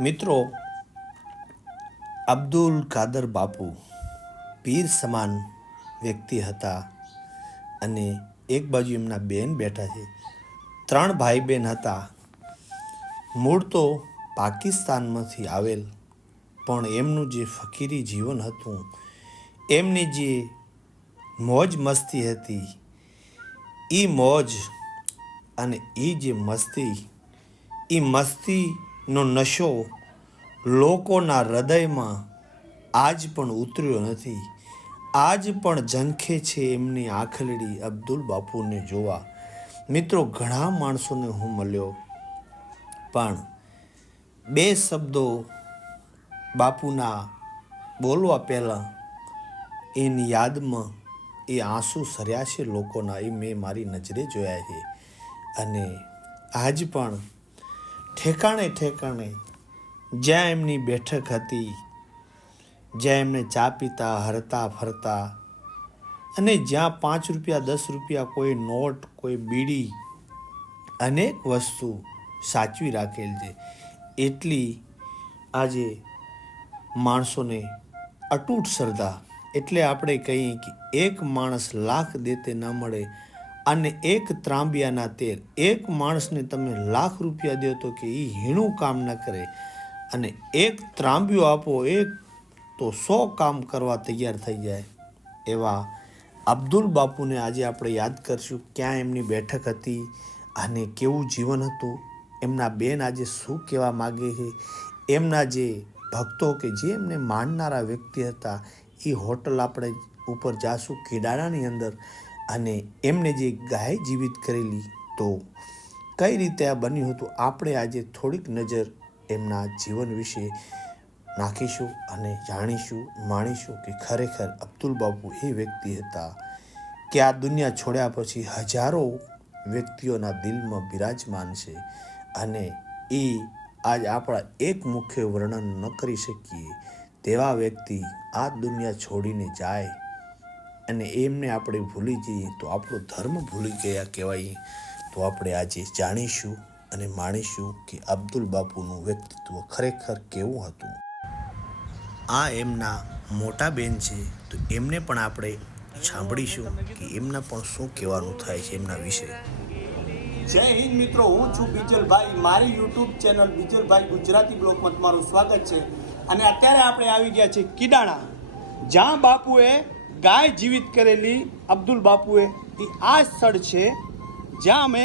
મિત્રો, અબ્દુલ કાદર બાપુ પીર સમાન વ્યક્તિ હતા અને એક બાજુ એમના બેન બેઠા છે. ત્રણ ભાઈ બહેન હતા. મૂળ તો પાકિસ્તાનમાંથી આવેલ, પણ એમનું જે ફકીરી જીવન હતું, એમની જે મોજ મસ્તી હતી એ મોજ અને એ જે મસ્તી એ મસ્તીનો નશો લોકોના હૃદયમાં આજ પણ ઉતર્યો નથી. આજ પણ ઝંખે છે એમની આખલડી અબ્દુલ બાપુને જોવા. મિત્રો, ઘણા માણસોને હું મળ્યો, પણ બે શબ્દો બાપુના બોલવા પહેલાં એની યાદમાં એ આંસુ સર્યા છે લોકોના, એ મેં મારી નજરે જોયા છે. અને આજ પણ ઠેકાણે ઠેકાણે જ્યાં એમની બેઠક હતી, જ્યાં એમને ચા પીતા, હરતા ફરતા અને જ્યાં પાંચ રૂપિયા, દસ રૂપિયા કોઈ નોટ, કોઈ બીડી અનેક વસ્તુ સાચવી રાખેલ છે. એટલી આજે માણસોને અતૂટ શ્રદ્ધા. એટલે આપણે કહીએ કે એક માણસ લાખ દેતે ન મળે અને એક ત્રાંબિયાના તેર એક માણસને તમે લાખ રૂપિયા દો તો કે એ હીણું કામ ન કરે. અને એક ત્રાંબિયો આપો, એક તો સો કામ કરવા તૈયાર થઈ જાય. એવા અબ્દુલ બાપુને આજે આપણે યાદ કરશું ક્યાં એમની બેઠક હતી અને કેવું જીવન હતું, એમના બેન આજે શું કહેવા માગે છે, એમના જે ભક્તો કે જે એમને માનનારા વ્યક્તિ હતા એ હોટલ આપણે ઉપર જાશું કેડાણાની અંદર. અને એમને જે ગાય જીવિત કરેલી, તો કઈ રીતે આ બન્યું હતું, આપણે આજે થોડીક નજર એમના જીવન વિશે નાખીશું અને જાણીશું, માણીશું કે ખરેખર અબ્દુલ બાપુ એ વ્યક્તિ હતા કે આ દુનિયા છોડ્યા પછી હજારો વ્યક્તિઓના દિલમાં બિરાજમાન છે અને એ આજ આપણા એક મુખ્ય વર્ણન ન કરી શકીએ તેવા વ્યક્તિ આ દુનિયા છોડીને જાય અને એમને આપણે ભૂલી જઈએ તો આપણો ધર્મ ભૂલી ગયા કહેવાય. તો આપણે આજે જાણીશું અને માણીશું કે અબ્દુલ બાપુનું વ્યક્તિત્વ ખરેખર કેવું હતું. આ એમના મોટા બેન છે, તો એમને પણ આપણે સાંભળીશું કે એમના પણ શું કહેવાનું થાય છે એમના વિશે. જય હિન્દ મિત્રો, હું છું બીજલભાઈ. મારી યુટ્યુબ ચેનલ બીજલભાઈ ગુજરાતી બ્લોગમાં તમારું સ્વાગત છે. અને અત્યારે આપણે આવી ગયા છે કિડાણા. જ્યાં બાપુએ ગાય જીવિત કરેલી અબ્દુલ બાપુએ એ આ સ્થળ છે જ્યાં અમે,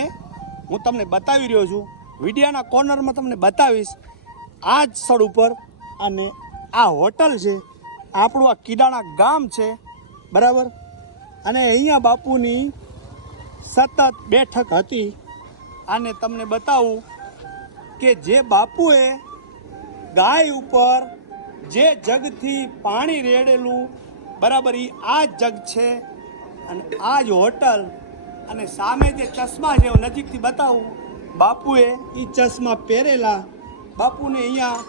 હું તમને બતાવી રહ્યો છું, વિડિયાના કોર્નરમાં તમને બતાવીશ, આ જ સ્થળ ઉપર અને આ હોટલ છે, આપણું આ કિડાણા ગામ છે, બરાબર? અને અહીંયા બાપુની સતત બેઠક હતી. અને તમને બતાવું કે જે બાપુએ ગાય ઉપર જે જગથી પાણી રેડેલું બરાબર એ આ જ જગ છે અને આ જ હોટલ અને સામે જે ચશ્મા છે, હું નજીકથી બતાવું, બાપુએ એ ચશ્મા પહેરેલા. બાપુને અહીંયા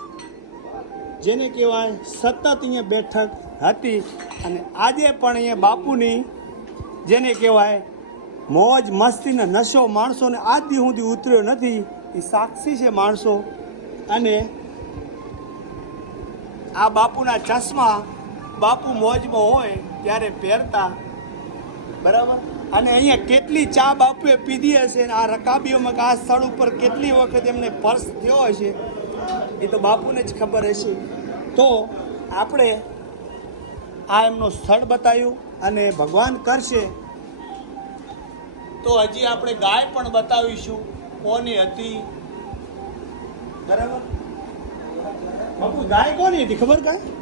જેને કહેવાય સતત અહીંયા બેઠક હતી અને આજે પણ અહીંયા બાપુની જેને કહેવાય મોજ મસ્તીનો નશો માણસોને આજથી સુધી ઉતર્યો નથી એ સાક્ષી છે માણસો. અને આ બાપુના ચશ્મા બાપુ મોજમાં હોય ત્યારે પહેરતા. બરાબર? અને અહીંયા કેટલી ચા બાપુએ પીધી હશે અને આ રકાબીઓમાં આ સ્થળ ઉપર કેટલી વખત એમને પર્સ થયો હશે, એ તો બાપુને જ ખબર હશે. તો આપણે આ એમનું સ્થળ બતાવ્યું અને ભગવાન કરશે. તો હજી આપણે ગાય પણ બતાવીશું કોની હતી. બરાબર? બાપુ, ગાય કોની હતી? ખબર કાંઈ?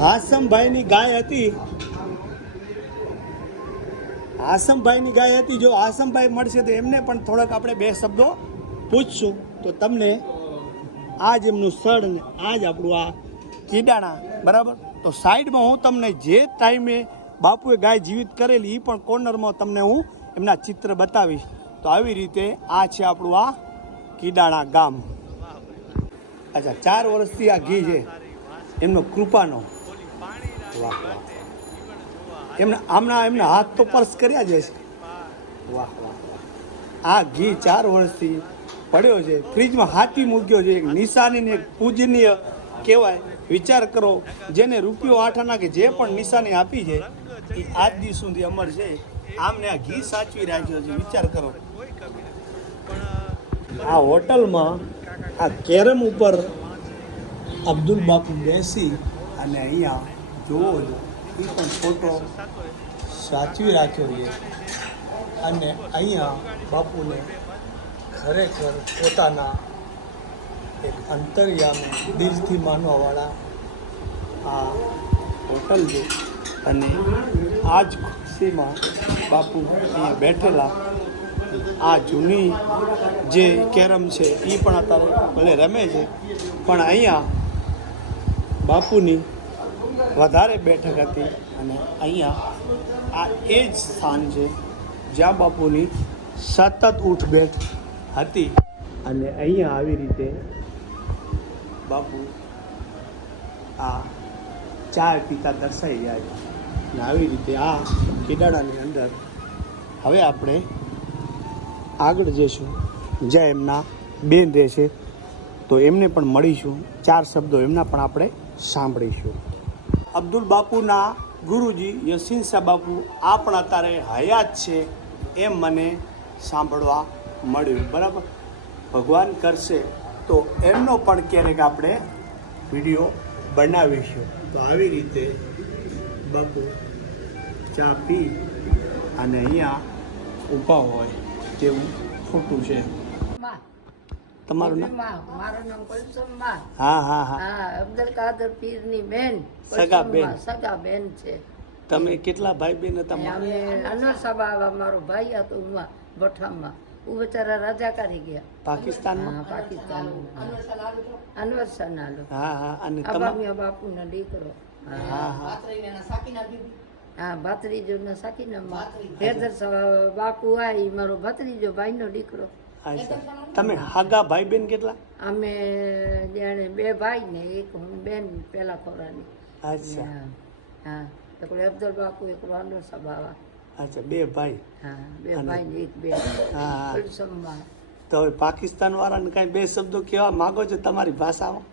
હાસમભાઈની ગાય હતી. આસમભાઈની ગાય હતી. જો આસમભાઈ મળશે તો એમને પણ થોડાક આપણે બે શબ્દો પૂછશું. તો તમને આ જ એમનું સ્થળ ને આ જ આપણું આ કીડાણા, બરાબર? તો સાઈડમાં હું તમને જે ટાઈમે બાપુએ ગાય જીવિત કરેલી એ પણ કોર્નરમાં તમને હું એમના ચિત્ર બતાવીશ. તો આવી રીતે આ છે આપણું આ કીડાણા ગામ. અચ્છા, ચાર વર્ષથી આ ઘી છે. એમનો કૃપાનો. વાહ વાહ. એમના આમના એમના હાથ તો પર્સ કર્યા જ વાહ વાહ આ ઘી ચાર વર્ષથી પડ્યો છે. ફ્રીજમાં હાથી મૂક્યો છે. એક પૂજનીય કહેવાય. વિચાર કરો, જેને રૂપિયો આઠ આના કે જે પણ નિશાની આપી છે, એ આજ દિવસ સુધી અમર છે. આમને આ ઘી સાચવી રાખ્યો છે. વિચાર કરો. આ હોટલમાં આ કેરમ ઉપર અબ્દુલ બાપુ બેસી અને અહીંયા જોવો છો એ પણ ફોટો સાચવી રાખ્યો છે. અને અહીંયા બાપુને ખરેખર પોતાના એક અંતર્યામી દિલથી માનવાવાળા આ હોટલ છે. અને આ જ ખુશીમાં બાપુ અહીંયા બેઠેલા. આ જૂની જે કેરમ છે એ પણ અત્યારે ભલે રમે છે, પણ અહીંયા બાપુની વધારે બેઠક હતી અને અહીંયા આ એ જ સ્થાન છે જ્યાં બાપુની સતત ઉઠબેઠ હતી. અને અહીંયા આવી રીતે બાપુ આ ચા પીતા દર્શાઈ જાય અને આવી રીતે આ કિડાડાની અંદર હવે આપણે આગળ જઈશું. જ્યાં એમના બેન રહેશે તો એમને પણ મળીશું. ચાર શબ્દો એમના પણ આપણે સાંભળીશું. અબ્દુલ બાપુના ગુરુજી યસીન શાહ બાપુ આ પણ અત્યારે હયાત છે એમ મને સાંભળવા મળ્યું. બરાબર? ભગવાન કરશે તો એમનો પણ ક્યારેક આપણે વીડિયો બનાવીશું. તો આવી રીતે બાપુ ચા પી અને અહીંયા ઊભા હોય તેવું ખોટું છે. તમારું નામ? મારું નામ કુલસુમબા હા હા હા. અબ્દુલ કાદર પીરની બેન સગા બેન. સગા બેન છે. તમે કેટલા ભાઈ બેન હતા? અમે અનવર સાબા મારો ભાઈ હતો ઉમા ભઠ્ઠામાં હું બચારા રાજા કરી ગયા. પાકિસ્તાનમાં? પાકિસ્તાન અનવર શાહ નાલો હા હા અને તમા અબામિયા બાપુનો દીકરો. હા હા. હા. હા ભાત્રીજો. ના સાકીના હેદર બાપુ આ ઈ મારો ભત્રીજો ભાઈનો દીકરો. અચ્છા તમે હાગા ભાઈ બેન કેટલા? અમે જાણે બે ભાઈ ને એક હું બેન પેલા ખોરાની. અચ્છા. હા એકલો અબ્દુલ બાપુ એક અનવર સાહેબ બાવા. અચ્છા બે ભાઈ. હા બે ભાઈ ને એક બેન. હા હા. તો હવે પાકિસ્તાન વાળાને કાંઈ બે શબ્દો કહેવા માંગો છો તમારી ભાષામાં?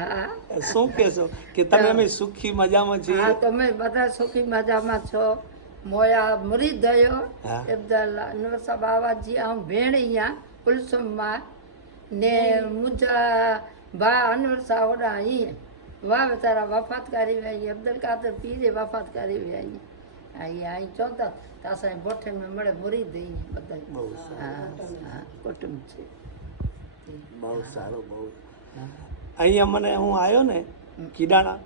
શું કહેશો? કે તમે અમે સુખી મજામાં છીએ? તમે બધા સુખી મજામાં છો. મોયા મરી ગયો અબ્દુલ્લા અબ્દુલ અનવર સાહેબ બાવાજી આમ ભેણ અહીંયા કુલસુમમાં ને મુજા ભા અનવર સાહેબ ઓડા અહીંયા. વાવ તારા વફાત કરી આવી અબ્દુલ કાદર પીરે વફાત કરી અહીં અહીંયા. અહીં ચોથા તાસા બોઠે મેં મળે મરી દઈ બધા. બહુ સારું. હા હા કુટુંબ છે. બહુ સારું બહુ. અહીંયા મને હું આવ્યો ને કિડાણા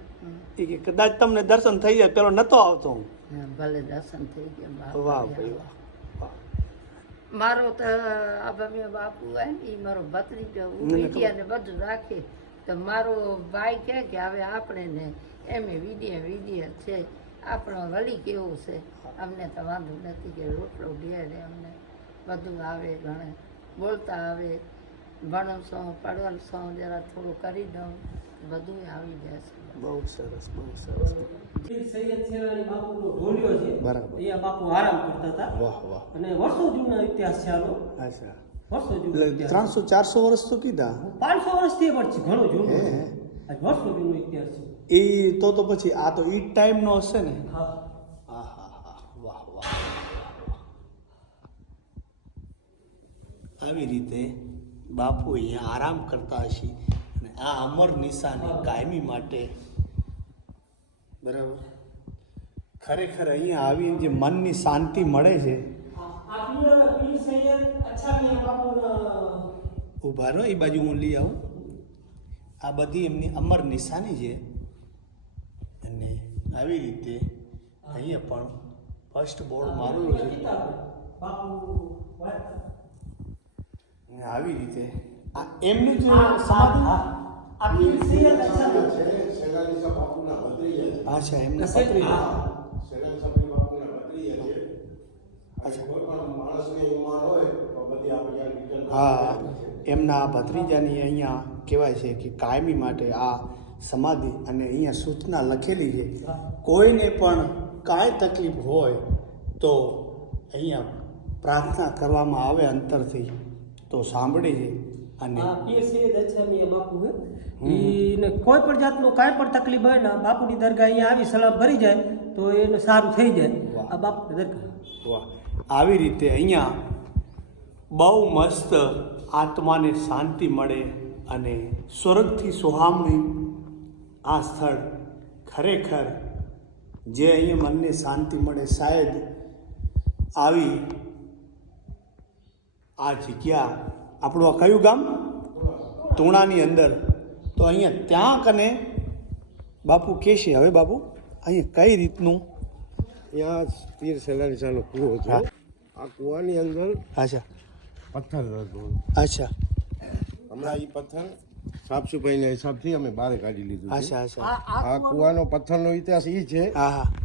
એ કે કદાચ તમને દર્શન થઈ જાય પેલો નતો આવતો હું. ભલે દર્શન થઈ ગયા વાહ ભાઈ વાહ. મારો તો અભમ્ય બાપુ હોય ને એ મારો ભત્રીજો વીડિયા ને બધું રાખે. તો મારો ભાઈ કહે કે હવે આપણે ને એમ વીડિયા વીડિયા છે. આપણો વળી કેવું છે? અમને તો વાંધો નથી કે રોટલો ઘેરે અમને બધું આવે ઘણે બોલતા આવે. ભણવશો પડવલશો જરા થોડું કરી દઉં બધું આવી છે. બહુ સરસ બહુ સરસ. સૈયદ શેરાની બાપુનો ઢોલિયો છે. બરાબર. અહીંયા બાપુ આરામ કરતા હતા. વાહ વાહ. અને વર્ષો જૂનો ઇતિહાસ છે આનો. અચ્છા. વર્ષો જૂનો ત્રણસો ચારસો વર્ષ તો કીધા. પાંચસો વર્ષથી પણ છે ઘણો જૂનો હે, છે. હે. આ વર્ષો જૂનો ઇતિહાસ છે. એ તો તો પછી આ તો ઈ ટાઈમનો હશે ને? હા. હા વાહ વાહ આવી રીતે બાપુ અહીંયા આરામ કરતા હશે અને આ અમર નિશાની કાયમી માટે બરાબર ખરેખર અહીંયા આવીને જે મનની શાંતિ મળે છે ઊભા રહો એ બાજુ હું લઈ આવું આ બધી એમની અમર નિશાની છે અને આવી રીતે અહીંયા પણ ફર્સ્ટ બોર્ડ મારેલું છે આવી રીતે આ એમની જે સમાધિ આ પીર સૈયદ અચ્છા અચ્છા એમને કસેત્રી. હા. એમના ભત્રીજાની અહીંયા કહેવાય છે કે કાયમી માટે આ સમાધિ અને અહીંયા સૂચના લખેલી છે. કોઈને પણ કાંઈ તકલીફ હોય તો અહીંયા પ્રાર્થના કરવામાં આવે અંતરથી. તો સાંભળે છે અને આ પીર સૈયદ અચ્છા બાપુ ઈ કોઈ પણ જાતનું કાંઈ પણ તકલીફ હોય ને બાપુની દરગાહ અહીંયા આવી સલામ ભરી જાય તો એને સારું થઈ જાય. આ બાપુની દરગાહ. વાહ. આવી રીતે અહીંયા બહુ મસ્ત આત્માને શાંતિ મળે અને સ્વર્ગથી સોહામણી આ સ્થળ ખરેખર જે અહીંયા મનને શાંતિ મળે શાયદ આવી આ જગ્યા આપણું આ કયું ગામ? તુણાની અંદર. તો અહીંયા ત્યાં કને બાપુ કહેશે હવે બાપુ અહીંયા કઈ રીતનું? ત્યાં પીર સેલારીસાનો કૂવો છે હા. આ કૂવાની અંદર અચ્છા. પથ્થર હતો. અચ્છા. હમણાં એ પથ્થર સાફ સફાઈના હિસાબથી અમે બહાર કાઢી લીધું અચ્છા અચ્છા. આ કૂવાનો પથ્થરનો ઇતિહાસ એ છે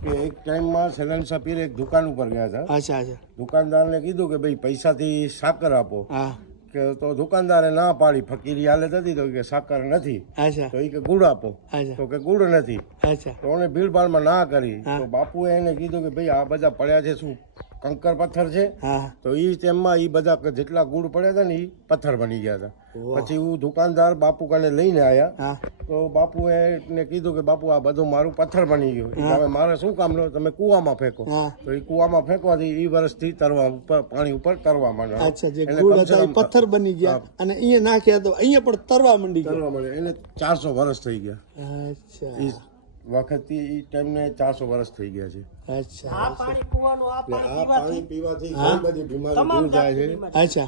કે એક ટાઈમમાં સેલન પીર એક દુકાન ઉપર ગયા હતા. અચ્છા અચ્છા. દુકાનદારને કીધું કે ભાઈ પૈસાથી સાકર આપો. હા. કે તો દુકાનદારે ના પાડી ફકીરી હાલત હતી તો કે સાકર નથી. તો એ કે ગુડ આપો. તો કે ગુડ નથી. તો એને ભીડભાડમાં ના કરી. તો બાપુએ એને કીધું કે ભાઈ આ બધા પડ્યા છે શું? કંકર પથ્થર છે. તો એ તેમમાં એ બધા જેટલા ગુડ પડ્યા હતા ને એ પથ્થર બની ગયા હતા પછી હું દુકાનદાર બાપુ કાને લઈને આવ્યા તો બાપુએ ને કીધું કે બાપુ આ બધું મારું પથ્થર બની ગયું. હવે મારે શું કામ લો? તમે કુવામાં ફેંકો. તો એ કુવામાં ફેંકવાથી એ વર્ષથી તરવા ઉપર પાણી ઉપર તરવા માંડ્યા પથ્થર બની ગયા અને અહીંયા નાખ્યા તો અહીંયા પણ તરવા મંડી તરવા માંડ્યા. એને ચારસો વર્ષ થઈ ગયા. અચ્છા. વખતથી એ ટાઈમને ચારસો વર્ષ થઈ ગયા છે. અચ્છા આ પાણી કૂવાનું આ પાણી પીવાથી ઘણી બધી બીમારી દૂર જાય છે. અચ્છા.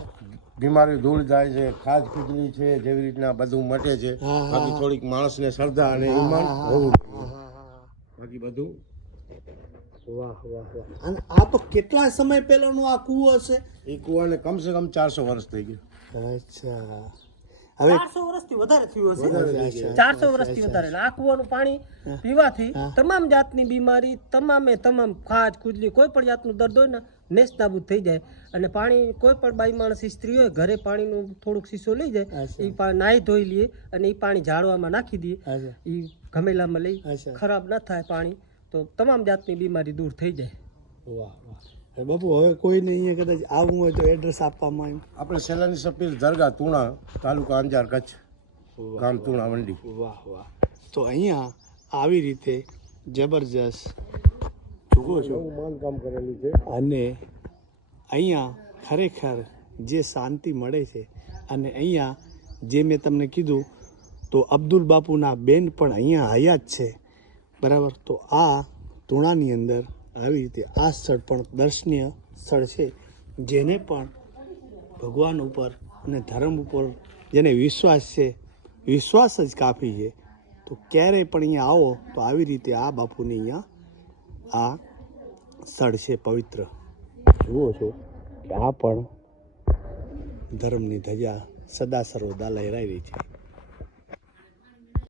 બીમારી દૂર જાય છે ખાજ ખુજલી છે જેવી રીતના બધું મટે છે. બાકી થોડીક માણસને શ્રદ્ધા અને ઈમાન હોવું બાકી બધું વાહ વાહ વાહ. અને આ તો કેટલા સમય પહેલાનો આ કૂવો હશે? એ કુવાને કમસે કમ ચારસો વર્ષ થઈ ગયા. અચ્છા. હવે ચારસો વર્ષથી વધારે થયું હશે. વધારે થઈ ગયા. ચારસો વર્ષથી વધારે. આ કૂવાનું પાણી પીવાથી તમામ જાતની બીમારી તમામે તમામ ખાજ ખુજલી કોઈ પણ જાતનું દર્દ હોય ને નેસ નાબૂદ થઈ જાય. અને પાણી કોઈ પણ બાઈ માણસ સ્ત્રી હોય ઘરે પાણીનું થોડુંક શીશો લઈ જાય એ પાણી નાહી ધોઈ લઈએ અને એ પાણી ઝાડવામાં નાખી દઈએ એ ગમેલામાં લઈ ખરાબ ન થાય પાણી તો તમામ જાતની બીમારી દૂર થઈ જાય. વાહ વાહ. બાપુ હવે કોઈને અહીંયા કદાચ આવવું હોય તો એડ્રેસ આપવામાં આવ્યું. આપણે સેલાની સપીર દરગાહ તુણા તાલુકા અંજાર કચ્છ ગામ તુણા મંડી. વાહ વાહ. તો અહીંયા આવી રીતે જબરજસ્ત જુઓ છો. બાંધકામ કરેલું છે. અને અહીંયા ખરેખર જે શાંતિ મળે છે અને અહીંયા જે મેં તમને કીધું તો અબ્દુલ બાપુના બેન પણ અહીંયા હયાત છે. બરાબર? તો આ તુણાની અંદર આવી રીતે આ સ્થળ પણ દર્શનીય સ્થળ છે, જેને પણ ભગવાન ઉપર અને ધર્મ ઉપર જેને વિશ્વાસ છે, વિશ્વાસ જ કાફી છે. તો ક્યારેય પણ અહીંયા આવો તો આવી રીતે આ બાપુની અહીંયા આ સ્થળ છે પવિત્ર. જુઓ છો કે આ પણ ધર્મની ધજા સદા સર્વદા લહેરાઈ રહી છે.